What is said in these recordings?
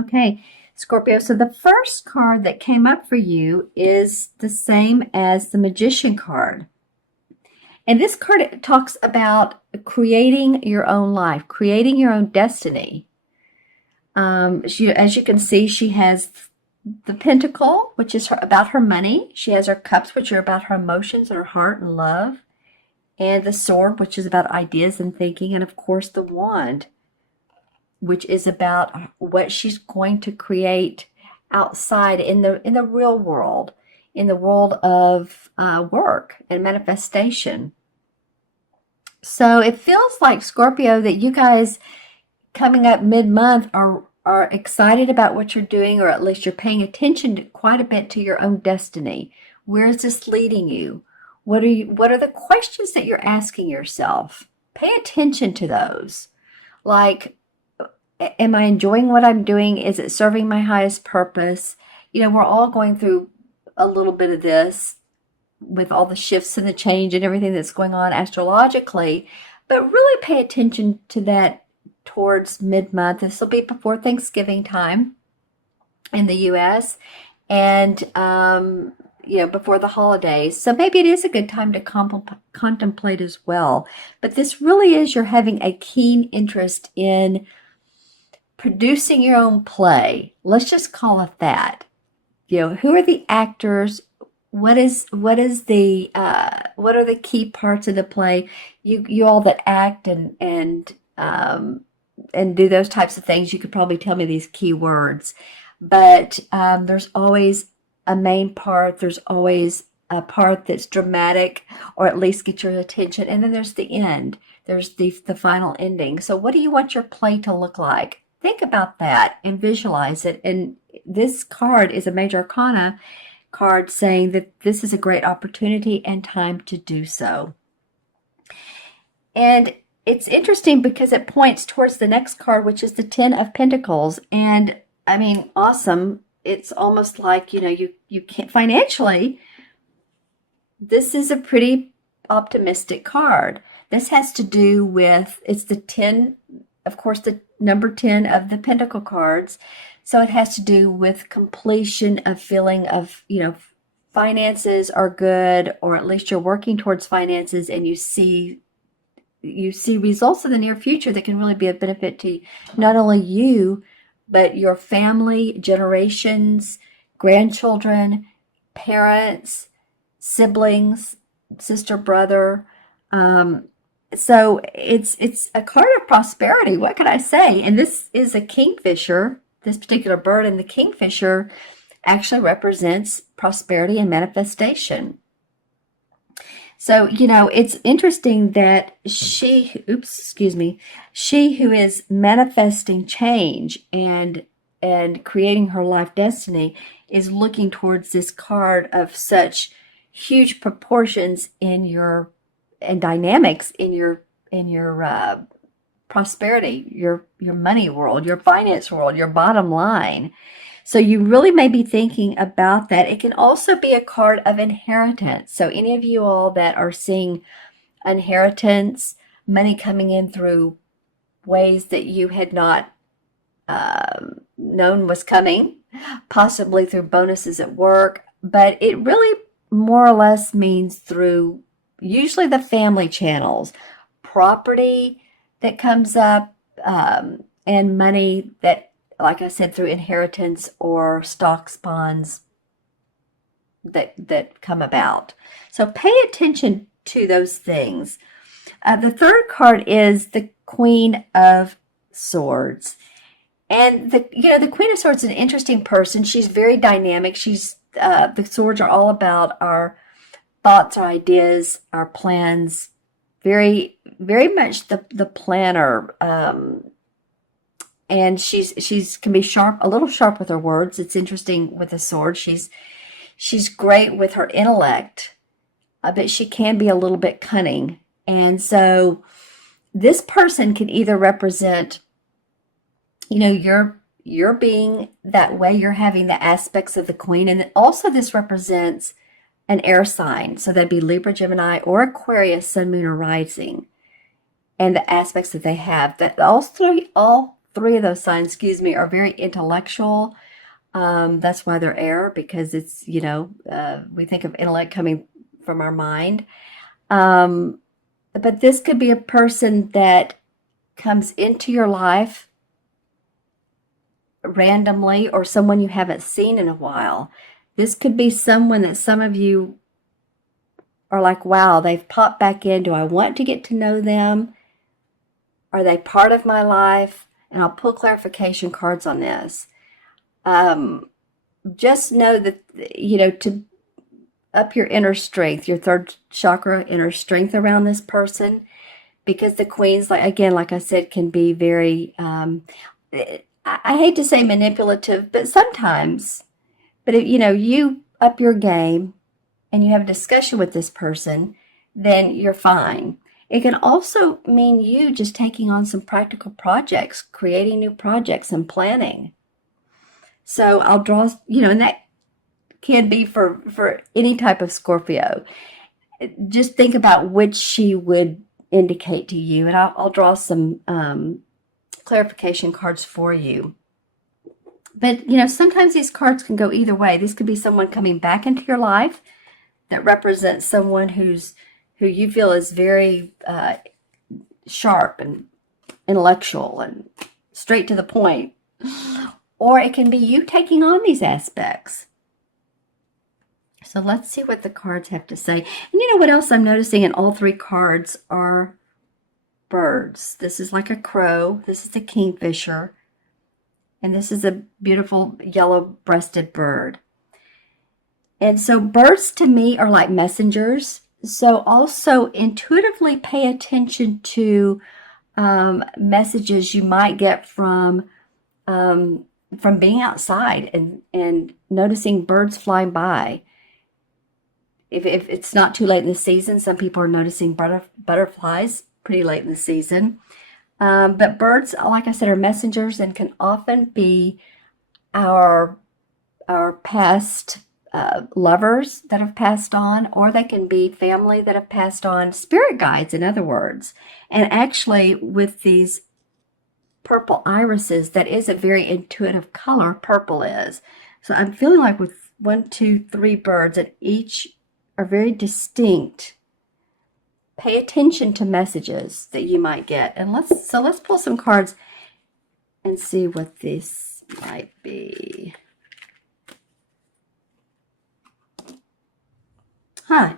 Okay, Scorpio. So the first card that came up for you is the same as the Magician card. And this card talks about creating your own life, creating your own destiny. As you can see, she has the Pentacle, which is about her money. She has her Cups, which are about her emotions and her heart and love. And the Sword, which is about ideas and thinking. And of course, the Wand, which is about what she's going to create outside in the real world, in the world of work and manifestation. So it feels like, Scorpio, that you guys coming up mid-month are excited about what you're doing, or at least you're paying attention to quite a bit to your own destiny. Where is this leading you? What are the questions that you're asking yourself? Pay attention to those. Like, am I enjoying what I'm doing? Is it serving my highest purpose? We're all going through a little bit of this with all the shifts and the change and everything that's going on astrologically, but really pay attention to that towards mid-month. This will be before Thanksgiving time in the U.S. and before the holidays. So maybe it is a good time to contemplate as well. But this really is, you're having a keen interest in producing your own play. Let's just call it that. Who are the actors? What are the key parts of the play? You all that act and do those types of things, you could probably tell me these key words. But there's always a main part. There's always a part that's dramatic, or at least get your attention. And then there's the end. There's the final ending. So what do you want your play to look like? Think about that and visualize it. And this card is a Major Arcana card saying that this is a great opportunity and time to do so. And it's interesting because it points towards the next card, which is the Ten of Pentacles. And I mean, awesome. It's almost like, you can't financially, this is a pretty optimistic card. This has to do with, it's the 10, of course, the number 10 of the Pentacle cards. So it has to do with completion, of feeling of, finances are good, or at least you're working towards finances, and you see results in the near future that can really be a benefit to not only you, but your family, generations, grandchildren, parents, siblings, sister, brother. So it's a card of prosperity. What can I say? And this is a kingfisher, this particular bird, and the kingfisher actually represents prosperity and manifestation. So, it's interesting that she who is manifesting change and creating her life destiny is looking towards this card of such huge proportions and dynamics in your prosperity, your money world, your finance world, your bottom line. So you really may be thinking about that. It can also be a card of inheritance. So any of you all that are seeing inheritance, money coming in through ways that you had not known was coming, possibly through bonuses at work, but it really more or less means through usually the family channels, property that comes up, and money that, like I said, through inheritance or stocks, bonds that come about. So pay attention to those things. The third card is the Queen of Swords. And the Queen of Swords is an interesting person. She's very dynamic. The swords are all about our thoughts, our ideas, our plans. Very, very much the planner. And she's can be a little sharp with her words. It's interesting with the sword. She's great with her intellect, but she can be a little bit cunning. And so this person can either represent, you're being that way, you're having the aspects of the Queen, and also this represents an air sign. So that'd be Libra, Gemini, or Aquarius, Sun, Moon, or Rising, and the aspects that they have. That all three of those signs, excuse me, are very intellectual. That's why they're air, because it's, we think of intellect coming from our mind. Um, but this could be a person that comes into your life randomly, or someone you haven't seen in a while. This could be someone that some of you are like, wow, they've popped back in. Do I want to get to know them? Are they part of my life? And I'll pull clarification cards on this. Just know that, to up your inner strength, your third chakra, inner strength around this person, because the queens, like I said, can be very, I hate to say manipulative, but sometimes. But if you up your game and you have a discussion with this person, then you're fine. It can also mean you just taking on some practical projects, creating new projects and planning. So I'll draw, and that can be for any type of Scorpio. Just think about which she would indicate to you, and I'll draw some clarification cards for you. But, sometimes these cards can go either way. This could be someone coming back into your life that represents someone who you feel is very sharp and intellectual and straight to the point. Or it can be you taking on these aspects. So let's see what the cards have to say. And you know what else I'm noticing in all three cards are birds. This is like a crow. This is a kingfisher. And this is a beautiful yellow-breasted bird. And so birds to me are like messengers. So also intuitively pay attention to messages you might get from being outside and noticing birds flying by. If it's not too late in the season, some people are noticing butterflies pretty late in the season. But birds, like I said, are messengers and can often be our past lovers that have passed on, or they can be family that have passed on, spirit guides, in other words. And actually, with these purple irises, that is a very intuitive color, purple is. So I'm feeling like with 1, 2, 3 birds, that each are very distinct. Pay attention to messages that you might get. And let's pull some cards and see what this might be.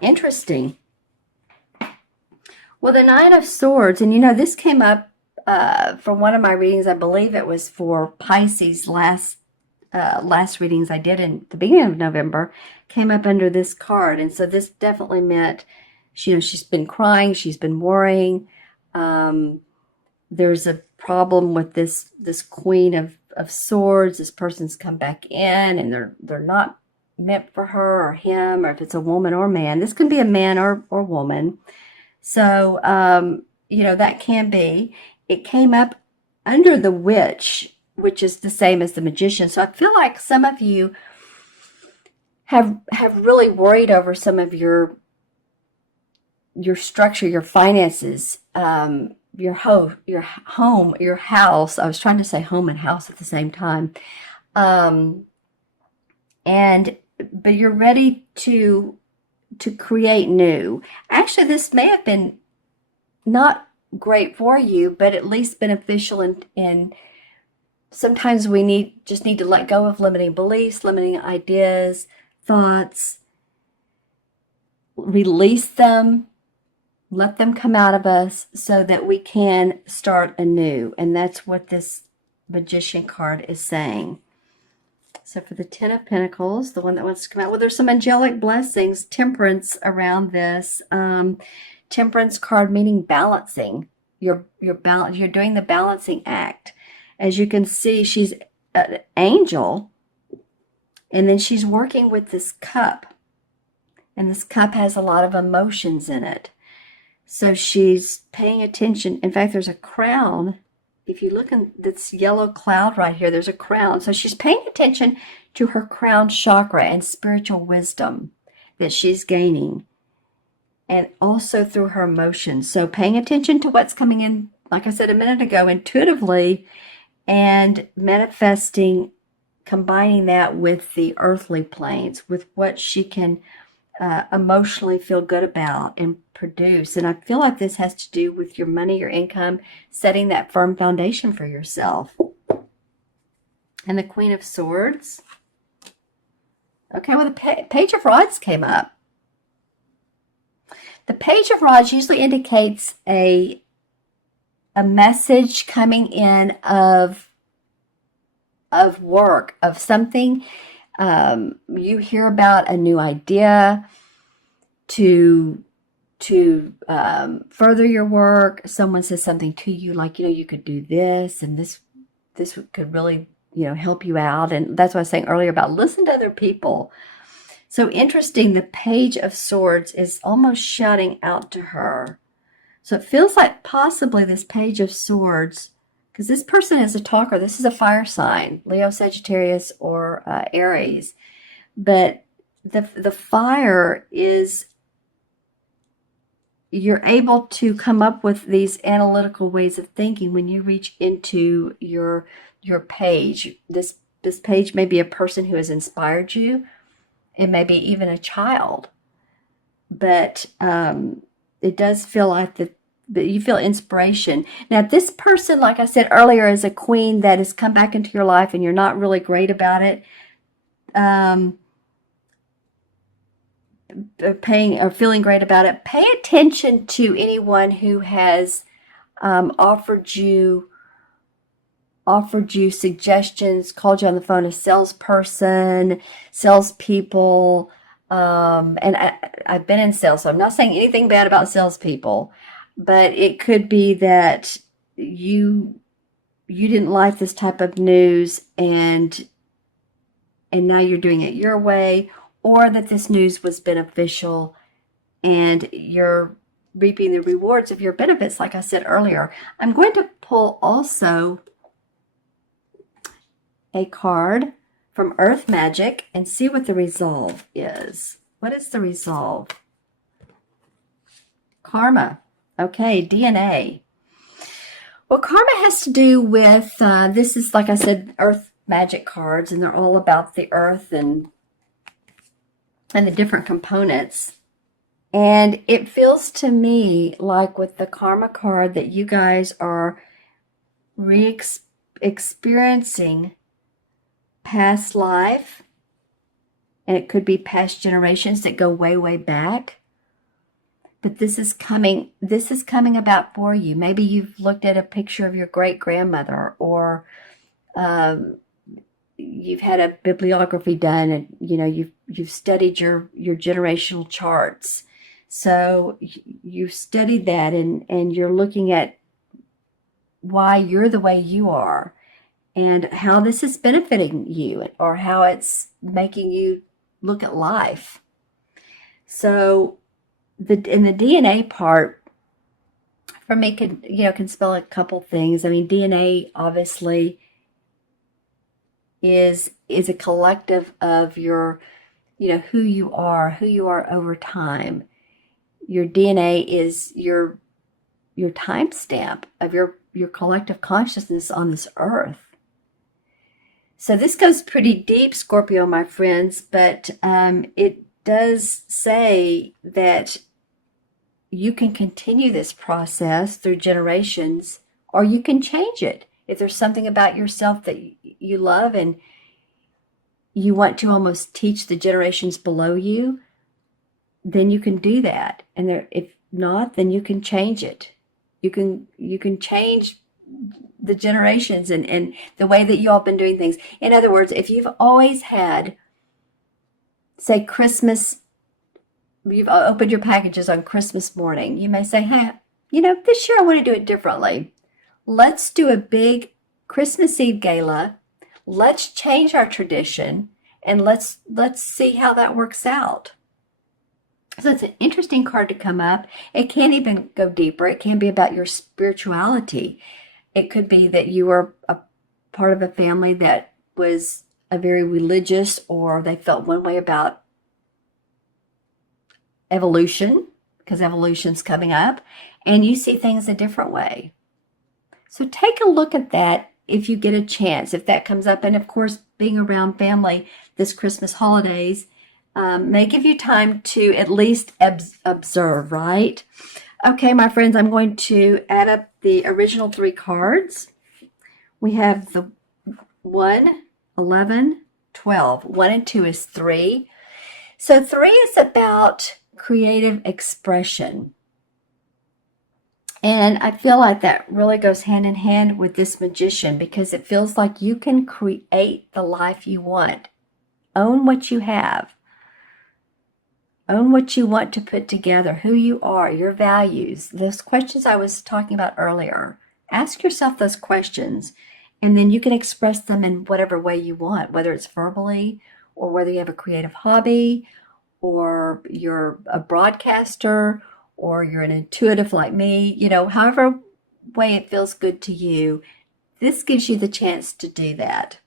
Interesting. Well, the Nine of Swords, and this came up for one of my readings. I believe it was for Pisces last readings I did in the beginning of November, came up under this card. And so this definitely meant, she's been crying, she's been worrying. There's a problem with this Queen of Swords. This person's come back in and they're not meant for her or him, or if it's a woman or man. This can be a man or woman. So, that can be. It came up under the Witch, which is the same as the Magician. So I feel like some of you have really worried over some of your structure, your finances, your home, your house. I was trying to say home and house at the same time. But you're ready to create new. Actually, this may have been not great for you, but at least beneficial in sometimes we just need to let go of limiting beliefs, limiting ideas, thoughts, release them, let them come out of us so that we can start anew. And that's what this Magician card is saying. So for the Ten of Pentacles, the one that wants to come out, well, there's some angelic blessings, temperance around this. Temperance card meaning balancing. You're doing the balancing act. As you can see, she's an angel, and then she's working with this cup. And this cup has a lot of emotions in it. So she's paying attention. In fact, there's a crown. If you look in this yellow cloud right here, there's a crown. So she's paying attention to her crown chakra and spiritual wisdom that she's gaining. And also through her emotions. So paying attention to what's coming in, like I said a minute ago, intuitively, and manifesting, combining that with the earthly planes, with what she can emotionally feel good about and produce. And I feel like this has to do with your money, your income, setting that firm foundation for yourself. And the Queen of Swords. Okay, well, the Page of Rods came up. The Page of Rods usually indicates a message coming in of work, of something. You hear about a new idea to further your work. Someone says something to you like, you could do this, and this could really, help you out. And that's what I was saying earlier about listen to other people. So interesting, the Page of Swords is almost shouting out to her. So it feels like possibly this Page of Swords, because this person is a talker. This is a fire sign, Leo, Sagittarius, or Aries. But the fire is, you're able to come up with these analytical ways of thinking when you reach into your page. This page may be a person who has inspired you. It may be even a child. But it does feel like that you feel inspiration. Now, this person, like I said earlier, is a queen that has come back into your life and you're not really great about it. Feeling great about it. Pay attention to anyone who has offered you suggestions, called you on the phone, a salesperson, salespeople. And I've been in sales, so I'm not saying anything bad about salespeople, but it could be that you didn't like this type of news, and now you're doing it your way, or that this news was beneficial and you're reaping the rewards of your benefits, like I said earlier. I'm going to pull also a card from Earth Magic and see what the resolve is. What is the resolve? Karma. Okay, DNA. Well, karma has to do with, this is, like I said, Earth Magic cards, and they're all about the earth and the different components. And it feels to me like with the karma card that you guys are experiencing past life, and it could be past generations that go way, way back. But this is coming about for you. Maybe you've looked at a picture of your great-grandmother, or you've had a bibliography done, and you've studied your generational charts. So you've studied that, and you're looking at why you're the way you are, and how this is benefiting you, or how it's making you look at life. So in the DNA part, for me, can spell a couple things. I mean, DNA obviously is a collective of your, who you are over time. Your DNA is your timestamp of your collective consciousness on this earth. So this goes pretty deep, Scorpio, my friends, but it does say that you can continue this process through generations, or you can change it. If there's something about yourself that you love and you want to almost teach the generations below you, then you can do that. And if not, then you can change it. You can change the generations and the way that you all been doing things. In other words, if you've always had, say, Christmas, you've opened your packages on Christmas morning, you may say, hey, this year I want to do it differently. Let's do a big Christmas Eve gala. Let's change our tradition, and let's see how that works out. So it's an interesting card to come up. It can even go deeper. It can be about your spirituality. It could be that you were a part of a family that was a very religious, or they felt one way about evolution, because evolution's coming up, and you see things a different way. So take a look at that if you get a chance, if that comes up. And of course, being around family this Christmas holidays may give you time to at least observe, right? Okay, my friends, I'm going to add up the original 3 cards. We have the 1, 11, 12. 1 and 2 is 3. So 3 is about creative expression. And I feel like that really goes hand in hand with this Magician, because it feels like you can create the life you want. Own what you have. Own what you want to put together, who you are, your values. Those questions I was talking about earlier. Ask yourself those questions, and then you can express them in whatever way you want, whether it's verbally or whether you have a creative hobby or you're a broadcaster or you're an intuitive like me, however way it feels good to you, this gives you the chance to do that.